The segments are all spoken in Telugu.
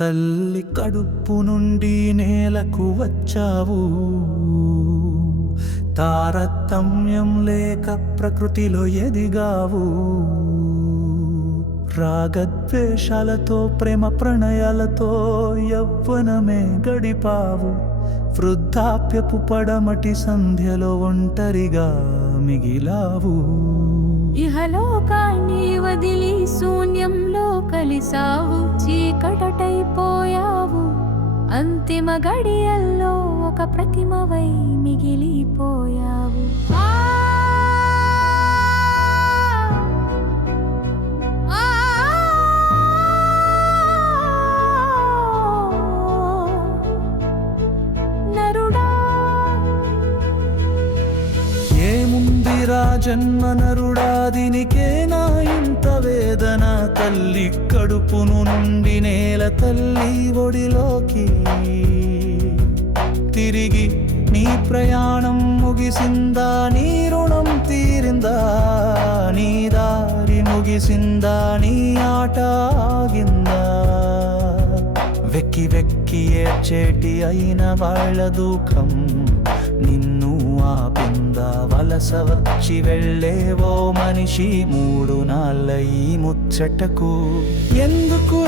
తల్లి కడుపు నుండి నేలకు వచ్చావు. తారతమ్యం లేక ప్రకృతిలో ఎదిగావు. రాగద్వేషాలతో ప్రేమ ప్రణయాలతో యవ్వనమే గడిపావు. వృద్ధాప్యపు పడమటి సంధ్యలో ఒంటరిగా మిగిలావు. ఇహలోకాన్ని చీకటటైపోయావు అంతిమ గడియల్లో ఒక ప్రతిమవై మిగిలిపోయావు. రాజన్మనరుడాదినికే నా ఇంత వేదన. తల్లి కడుపును నుండి నేల తల్లి ఒడిలోకి తిరిగి నీ ప్రయాణం ముగిసిందా నీ రుణం తీరిందా నీ దారి ముగిసిందా నీ ఆట ఆగిందా? వెక్కి వెక్కి ఏడ్చేటి అయిన వాళ్ళ దుఃఖం. ఆపిందా వలస వచ్చి వెళ్ళేవో మనిషి మూడు నాళ్ళ ఈ ముచ్చటకు. ఎందుకు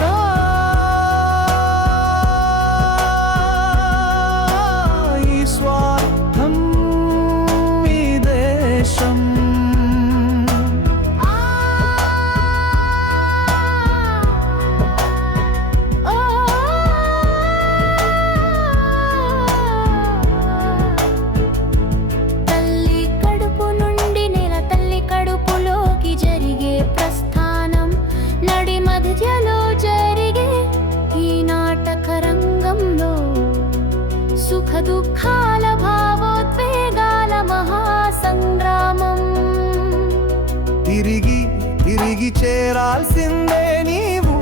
తిరిగి చేరాల్సిందే నీవు.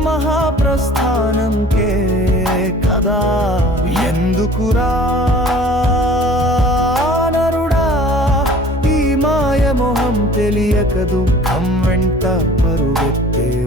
మహాప్రస్థానంకే కదా. ఎందుకురా నరుడా ఈ మాయమోహం తెలియక దుఃఖం వెంట పరుగెత్తే